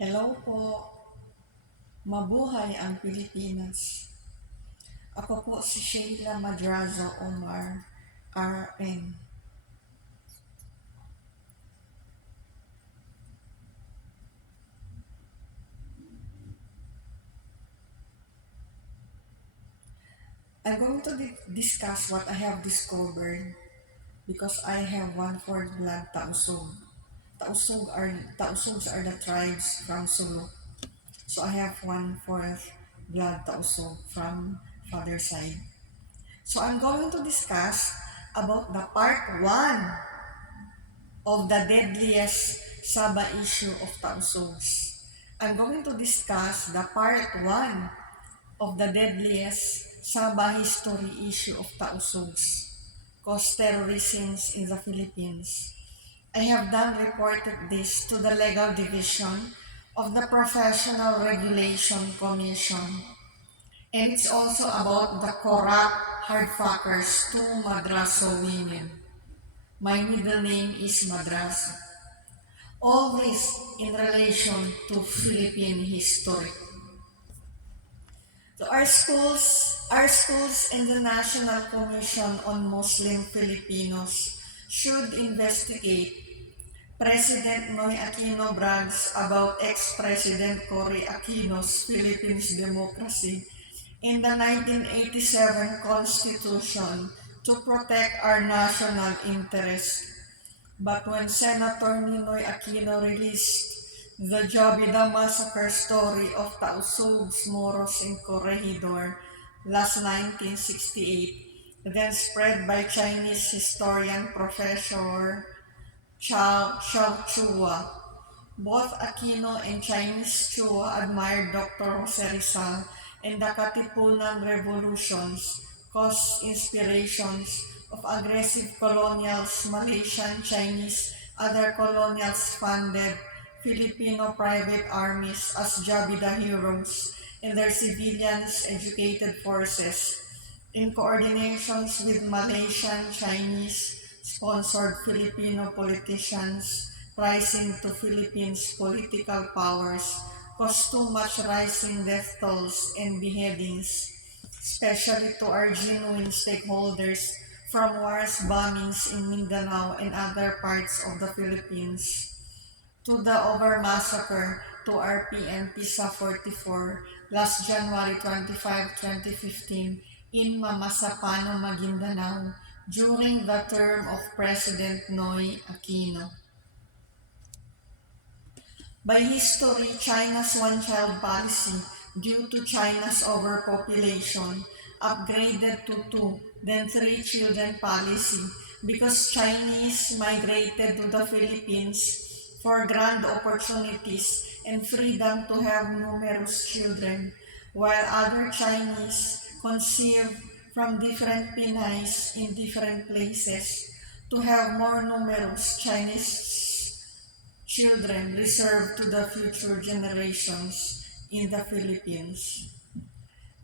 Hello po, mabuhay ang Pilipinas. Ako po si Sheila Madrazo Omar, RN. I'm going to discuss what I have discovered because I have one-fourth blood Tausug. Tausugs are the tribes from Sulu. So I have one-fourth blood Tausug from father's side. So I'm going to discuss about the part 1 of the deadliest Sabah issue of Tausugs. I'm going to discuss the part 1 of the deadliest Sabah history issue of Tausugs, caused terrorisms in the Philippines. I have done reported this to the Legal Division of the Professional Regulation Commission. And it's also about the corrupt hardfuckers to Madrazo women. My middle name is Madrazo. All this in relation to Philippine history. So our schools and the National Commission on Muslim Filipinos should investigate President Noy Aquino brags about ex-President Cory Aquino's Philippines democracy in the 1987 Constitution to protect our national interest. But when Senator Ninoy Aquino released the Jobida massacre story of Tausugs, Moros, and Corregidor last 1968, then spread by Chinese historian Professor Chao Chua. Both Aquino and Chinese Chua admired Dr. Jose Rizal and the Katipunan revolutions caused inspirations of aggressive colonials, Malaysian, Chinese, other colonials funded Filipino private armies as Jabida heroes and their civilians educated forces in coordinations with Malaysian, Chinese, sponsored Filipino politicians rising to Philippines' political powers caused too much rising death tolls and beheadings, especially to our genuine stakeholders from wars, bombings in Mindanao and other parts of the Philippines, to the over massacre to our PNP sa 44 last January 25, 2015 in Mamasapano, Maguindanao during the term of President Noy Aquino. By history, China's one-child policy, due to China's overpopulation, upgraded to two, then three children policy because Chinese migrated to the Philippines for grand opportunities and freedom to have numerous children, while other Chinese conceived from different Pinays in different places to have more numerous Chinese children reserved to the future generations in the Philippines.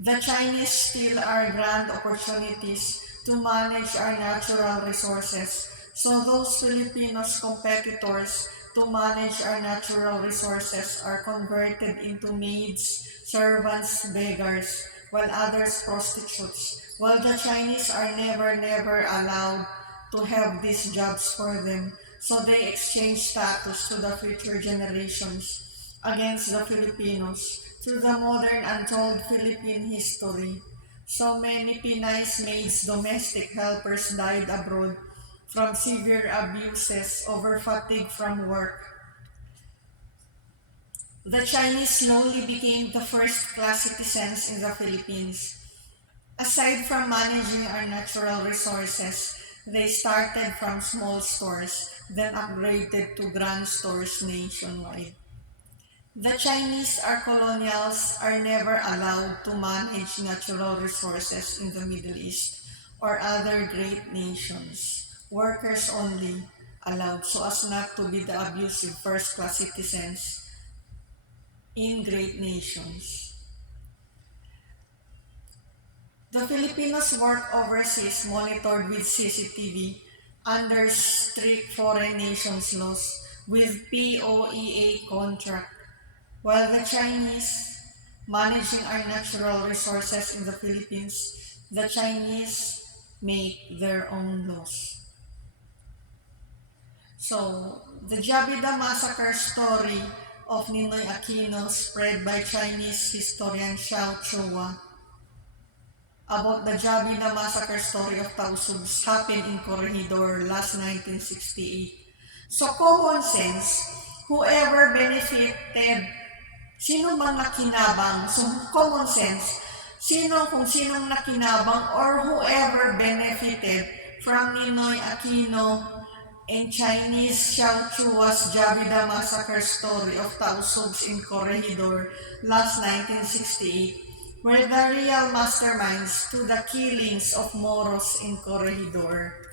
The Chinese steal our grand opportunities to manage our natural resources, so those Filipinos competitors to manage our natural resources are converted into maids, servants, beggars, while others prostitutes, while the Chinese are never allowed to have these jobs for them, so they exchange status to the future generations against the Filipinos through the modern untold Philippine history. So many Pinays maids, domestic helpers died abroad from severe abuses over fatigue from work. The Chinese slowly became the first-class citizens in the Philippines. Aside from managing our natural resources, they started from small stores, then upgraded to grand stores nationwide. The Chinese colonials are never allowed to manage natural resources in the Middle East or other great nations. Workers only allowed so as not to be the abusive first-class citizens in great nations. The Filipinos work overseas monitored with CCTV under strict foreign nations laws with POEA contract. while the Chinese managing our natural resources in the Philippines, the Chinese make their own laws. So, the Jabida massacre story of Ninoy Aquino spread by Chinese historian Xiao Chua about the Jabida massacre story of Tausugs happened in Corregidor last 1968. So common sense, whoever benefited, sino mang nakinabang, so common sense, kung sinong nakinabang or whoever benefited from Ninoy Aquino and Chinese Xiao Chua's Jabida massacre story of Tausugs in Corregidor last 1968 were the real masterminds to the killings of Moros in Corregidor.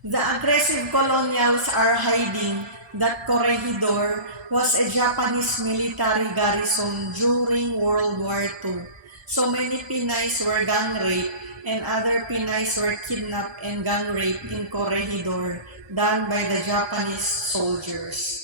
The aggressive colonials are hiding that Corregidor was a Japanese military garrison during World War II. So many Pinays were gang raped and other Pinays were kidnapped and gang raped in Corregidor done by the Japanese soldiers.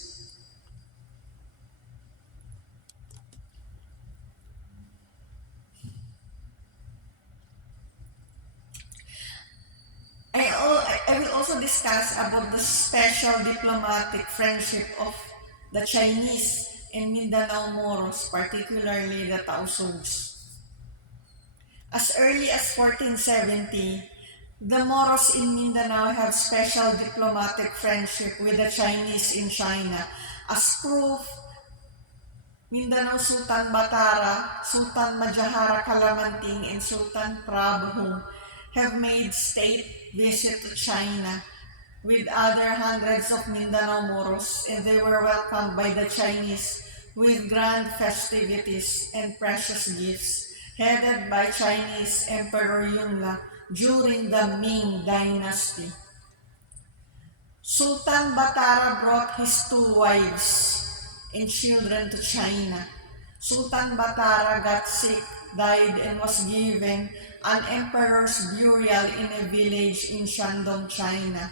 I will also discuss about the special diplomatic friendship of the Chinese and Mindanao Moros, particularly the Tausugs. As early as 1470, the Moros in Mindanao have special diplomatic friendship with the Chinese in China. As proof, Mindanao Sultan Batara, Sultan Majahara Kalamanting, and Sultan Prabhu have made state visit to China with other hundreds of Mindanao Moros, and they were welcomed by the Chinese with grand festivities and precious gifts, headed by Chinese Emperor Yunla during the Ming Dynasty. Sultan Batara brought his 2 wives and children to China. Sultan Batara got sick, died, and was given an emperor's burial in a village in Shandong, China.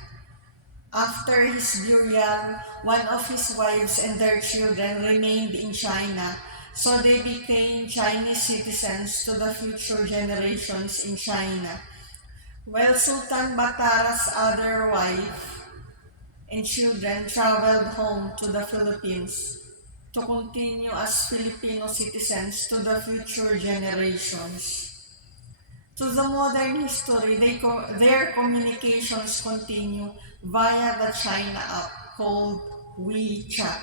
After his burial, one of his wives and their children remained in China, so they became Chinese citizens to the future generations in China. While Sultan Batara's other wife and children traveled home to the Philippines to continue as Filipino citizens to the future generations. To the modern history, their communications continue via the China app called WeChat.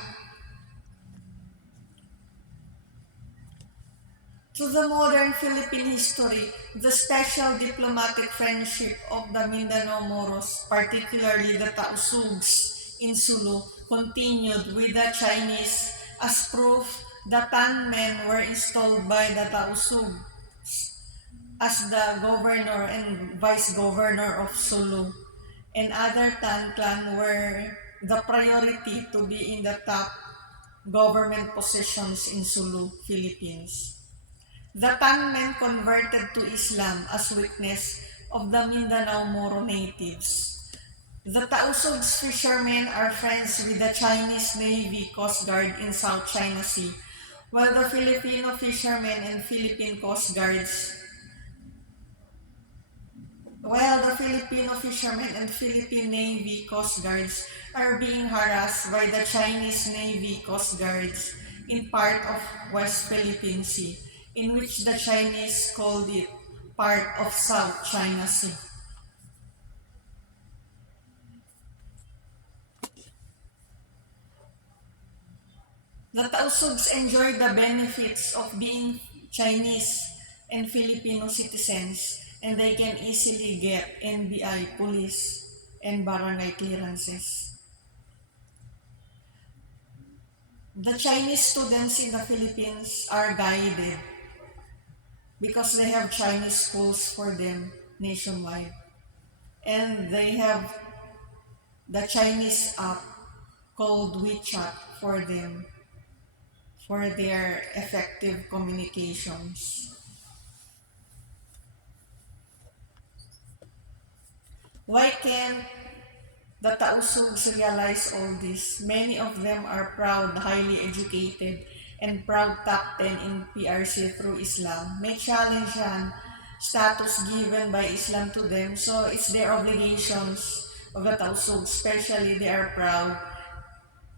To the modern Philippine history, the special diplomatic friendship of the Mindanao Moros, particularly the Tausugs in Sulu, continued with the Chinese. As proof, the Tan men were installed by the Tausugs as the governor and vice governor of Sulu, and other Tan clan were the priority to be in the top government positions in Sulu, Philippines. The Tan men converted to Islam as witness of the Mindanao Moro natives. The Tausugs fishermen are friends with the Chinese Navy Coast Guard in South China Sea, while the Filipino fishermen and Philippine Coast Guards while the Filipino fishermen and Philippine Navy Coast Guards are being harassed by the Chinese Navy Coast Guards in part of West Philippine Sea, in which the Chinese called it part of South China Sea. The Tausugs enjoy the benefits of being Chinese and Filipino citizens, and they can easily get NBI, police, and barangay clearances. The Chinese students in the Philippines are guided because they have Chinese schools for them nationwide. And they have the Chinese app called WeChat for them for their effective communications. Why can't the Tausugs realize all this? Many of them are proud, highly educated, and proud top 10 in PRC through Islam. May challenge yan, status given by Islam to them, so it's their obligations of the Tausugs, especially they are proud.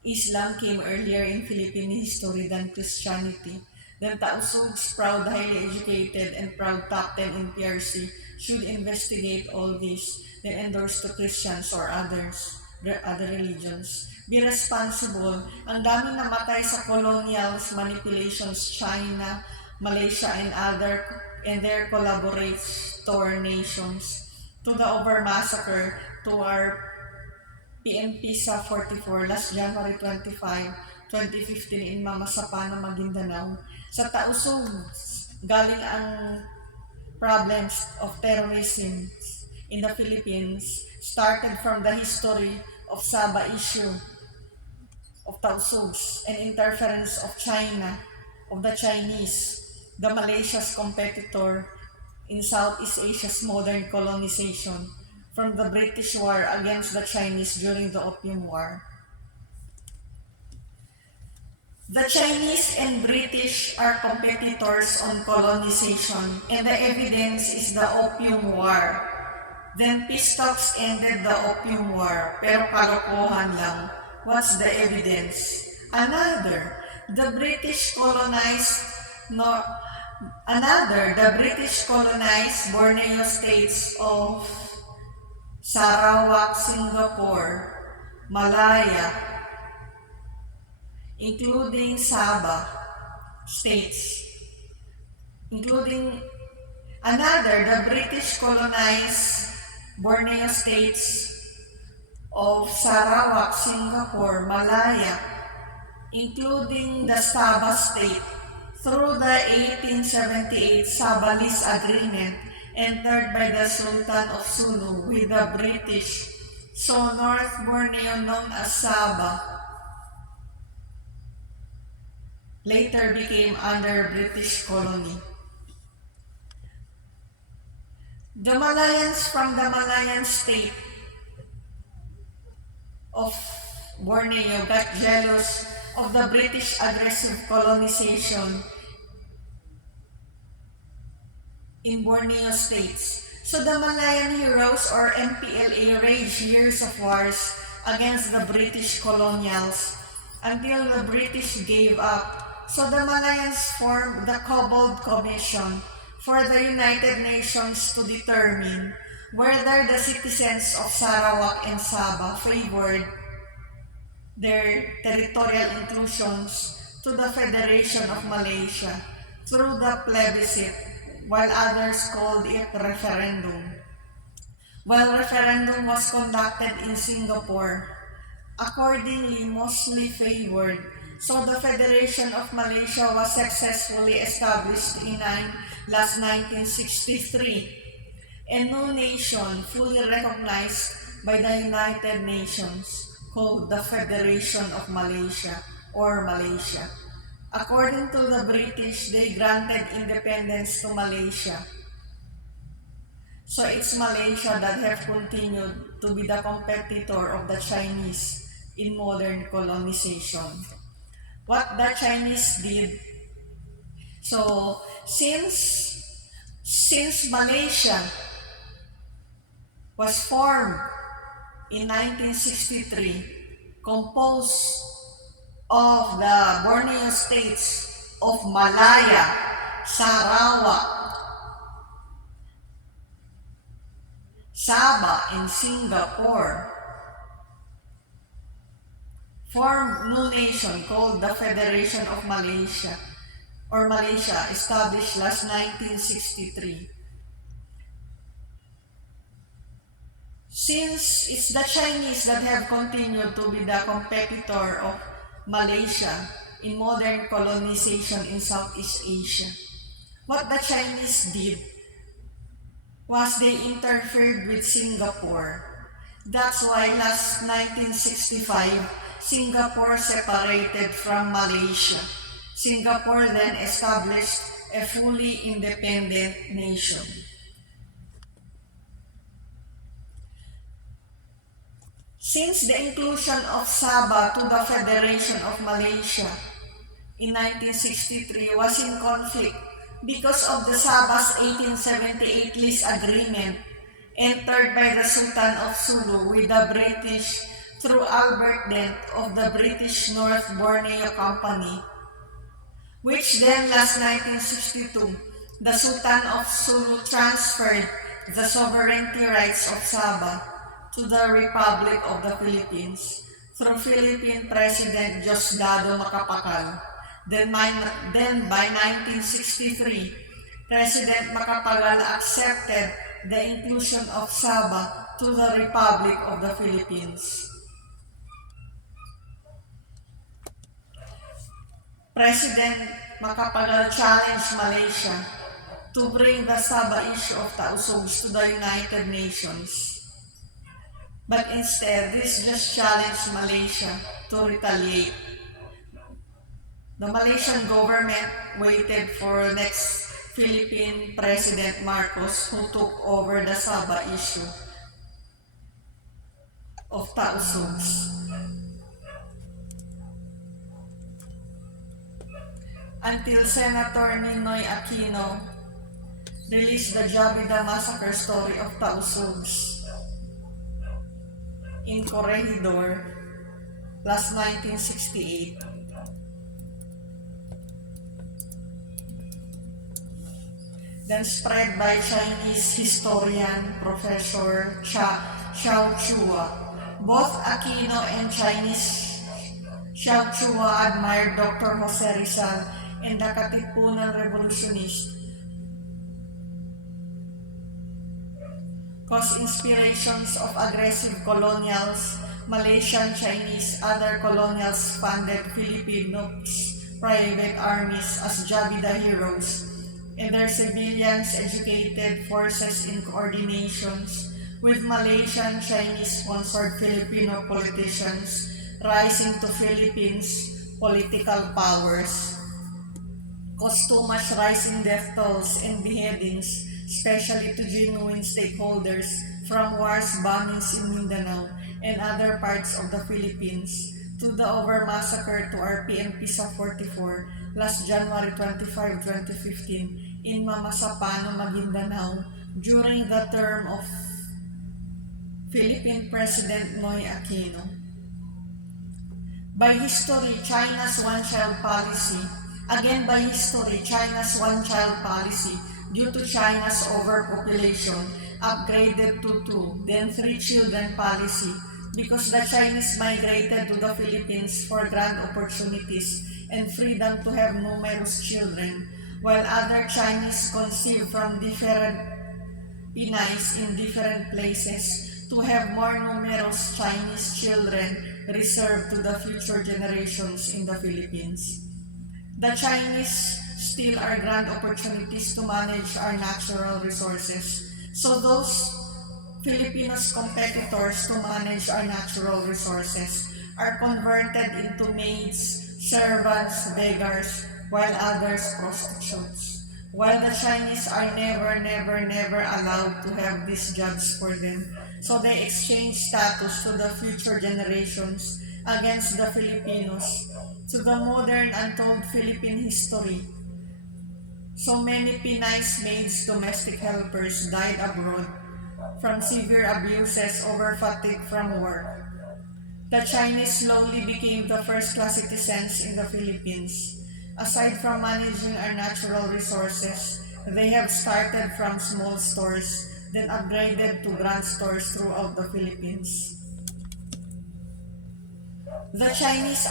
Islam came earlier in Philippine history than Christianity. Then Tausugs, proud, highly educated, and proud top 10 in PRC, should investigate all this, then endorse to Christians or other religions. Be responsible. Ang daming namatay sa colonials, manipulations, China, Malaysia, and their collaborator nations to the over massacre to our PNP sa 44 last January 25, 2015 in Mamasapana, Maguindanao. Sa Tausug, galing ang problems of terrorism in the Philippines started from the history of Sabah issue of Tausugs and interference of China, of the Chinese, the Malaysia's competitor in Southeast Asia's modern colonization from the British War against the Chinese during the Opium War. The Chinese and British are competitors on colonization, and the evidence is the Opium War. Then peace talks ended the Opium War, pero kalokohan lang. What's the evidence? The British colonized Borneo states of Sarawak, Singapore, Malaya, including Sabah states, the British colonized Borneo states of Sarawak, Singapore, Malaya, including the Sabah state, through the 1878 Sabah Lease Agreement entered by the Sultan of Sulu with the British. So North Borneo, known as Sabah, later became under British colony. The Malayans from the Malayan state of Borneo got jealous of the British aggressive colonization in Borneo states. So the Malayan Heroes or MPLA waged years of wars against the British colonials until the British gave up. So the Malayans formed the Cobbled Commission for the United Nations to determine whether the citizens of Sarawak and Sabah favored their territorial inclusions to the Federation of Malaysia through the plebiscite, while others called it referendum. While referendum was conducted in Singapore, accordingly mostly favored, so the Federation of Malaysia was successfully established in last 1963, a new nation fully recognized by the United Nations called the Federation of Malaysia or Malaysia. According to the British, they granted independence to Malaysia. So it's Malaysia that have continued to be the competitor of the Chinese in modern colonization. What the Chinese did, so since Malaysia was formed in 1963, composed of the Borneo states of Malaya, Sarawak, Sabah, and Singapore, formed new nation called the Federation of Malaysia, or Malaysia, established last 1963. Since it's the Chinese that have continued to be the competitor of Malaysia in modern colonization in Southeast Asia, what the Chinese did was they interfered with Singapore. That's why last 1965, Singapore separated from Malaysia. Singapore then established a fully independent nation. Since the inclusion of Sabah to the Federation of Malaysia in 1963 was in conflict because of the Sabah's 1878 lease agreement entered by the Sultan of Sulu with the British through Albert Dent of the British North Borneo Company, which then last 1962, the Sultan of Sulu transferred the sovereignty rights of Sabah to the Republic of the Philippines through Philippine President Diosdado Macapagal. Then by 1963, President Macapagal accepted the inclusion of Sabah to the Republic of the Philippines. President Macapagal challenged Malaysia to bring the Sabah Issue of Tausugs to the United Nations. But instead, this just challenged Malaysia to retaliate. The Malaysian government waited for next Philippine President Marcos, who took over the Sabah Issue of Tausugs. Until Senator Ninoy Aquino released the Jabida massacre story of Tausugs in Corregidor last 1968. Then spread by Chinese historian Professor Xiao Chua. Both Aquino and Chinese Xiao Chua admired Dr. Jose Rizal and the Katipunan revolutionists, cause inspirations of aggressive colonials, Malaysian, Chinese, other colonials funded Filipinos' private armies as Jabida heroes, and their civilians educated forces in coordinations with Malaysian, Chinese-sponsored Filipino politicians rising to Philippines' political powers. Caused too much rise in death tolls and beheadings, especially to genuine stakeholders from wars, bombings in Mindanao and other parts of the Philippines, to the over massacre to our PNP sa 44 last January 25, 2015 in Mamasapano, Maguindanao during the term of Philippine President Noy Aquino. By history, China's one-child policy. Again, by history, China's one-child policy, due to China's overpopulation, upgraded to 2, then 3 children policy, because the Chinese migrated to the Philippines for grand opportunities and freedom to have numerous children, while other Chinese conceived from different Pinays in different places to have more numerous Chinese children reserved to the future generations in the Philippines. The Chinese still are grand opportunities to manage our natural resources. So those Filipinos competitors to manage our natural resources are converted into maids, servants, beggars, while others prostitutes. While the Chinese are never allowed to have these jobs for them. So they exchange status to the future generations against the Filipinos, to the modern untold Philippine history. So many Pinays maids, domestic helpers died abroad from severe abuses over fatigue from work. The Chinese slowly became the first-class citizens in the Philippines. Aside from managing our natural resources, they have started from small stores, then upgraded to grand stores throughout the Philippines. The Chinese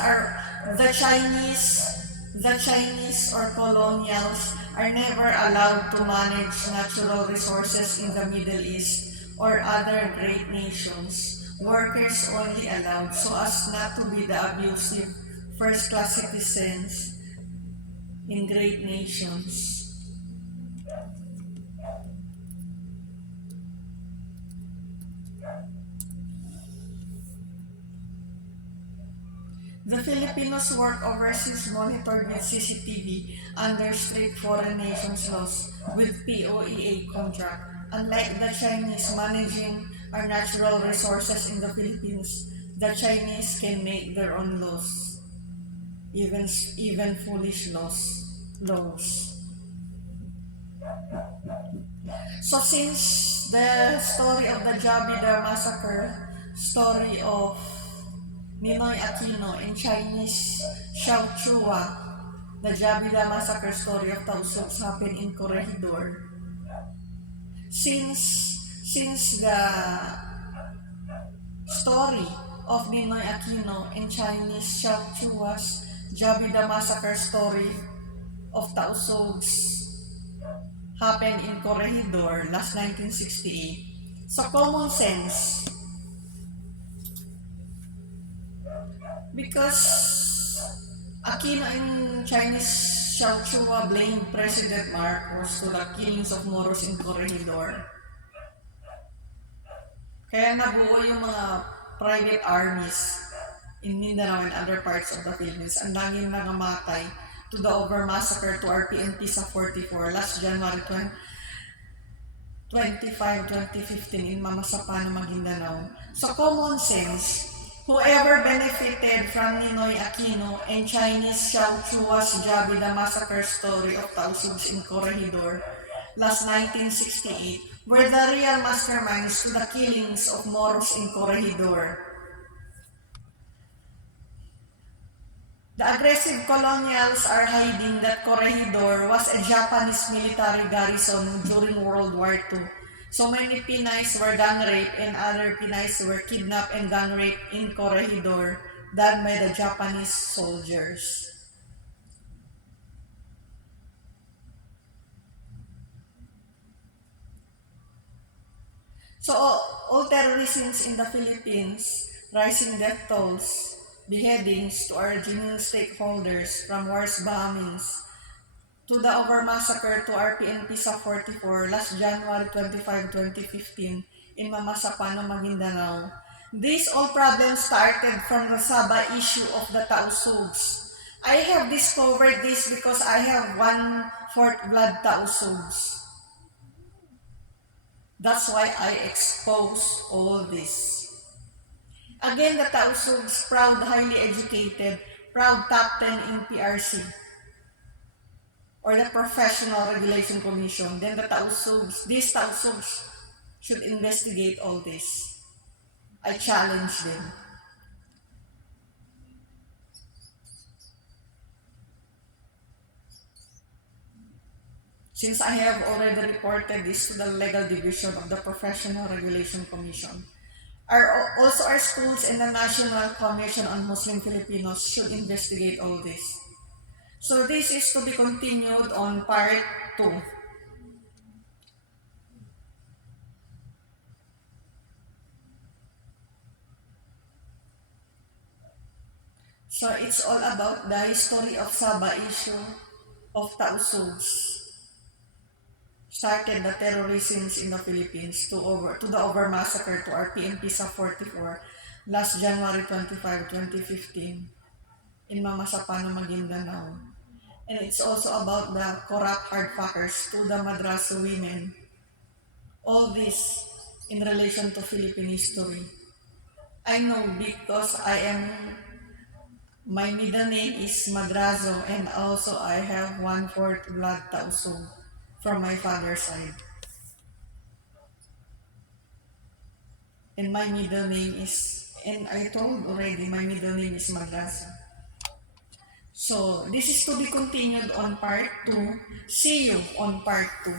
or colonials are never allowed to manage natural resources in the Middle East or other great nations. Workers only allowed so as not to be the abusive first-class citizens in great nations. The Filipinos work overseas monitored with CCTV under strict foreign nations laws with POEA contract, unlike the Chinese managing our natural resources in the Philippines, the Chinese can make their own laws, even foolish laws. So since the story of the Jabida massacre, story of Ninoy Aquino and Chinese Xiao Chua, the Jabida massacre story of Tausugs happened in Corregidor. Since the story of Ninoy Aquino and Chinese Xiao Chua's Jabida massacre story of Tausugs happened in Corregidor last 1968. So common sense, because Aquino and Chinese Xiao Chua blamed President Marcos to the killings of Moros in Corregidor. Kaya nabuo yung mga private armies in Mindanao and other parts of the Philippines. Ang daming nangamatay to the over massacre to our PNP sa 44 last January 25, 2015 in Mamasapano, Maguindanao. So common sense, whoever benefited from Ninoy Aquino and Chinese Xiao Chua's Jabida massacre story of Tausugs in Corregidor last 1968 were the real masterminds to the killings of Moros in Corregidor. The aggressive colonials are hiding that Corregidor was a Japanese military garrison during World War II. So many Pinays were gang raped and other Pinays were kidnapped and gang raped in Corregidor done by the Japanese soldiers. So all terrorisms in the Philippines, rising death tolls, beheadings to our genuine stakeholders from wars bombings to the over massacre to our PNP sa 44 last January 25, 2015 in Mamasapano, Maguindanao. These all problems started from the Sabah issue of the Tausugs. I have discovered this because I have 1/4 blood Tausugs. That's why I expose all this. Again, the Tausugs, proud, highly educated, proud top 10 in PRC, or the Professional Regulation Commission. Then the Tausugs, these Tausugs should investigate all this. I challenge them. Since I have already reported this to the Legal Division of the Professional Regulation Commission, also our schools and the National Commission on Muslim Filipinos should investigate all this. So this is to be continued on part 2. So it's all about the history of Sabah issue of Tausugs. Started the terrorisms in the Philippines to the over massacre to our PNP sa 44 last January 25, 2015 in Mamasapano, Maguindanao. And it's also about the corrupt hard fackers to the Madrazo women. All this in relation to Philippine history. I know because my middle name is Madrazo and also I have 1/4 blood Tausug from my father's side. And my middle name is, and I told already, my middle name is Madrazo. So, this is to be continued on part 2. See you on part 2.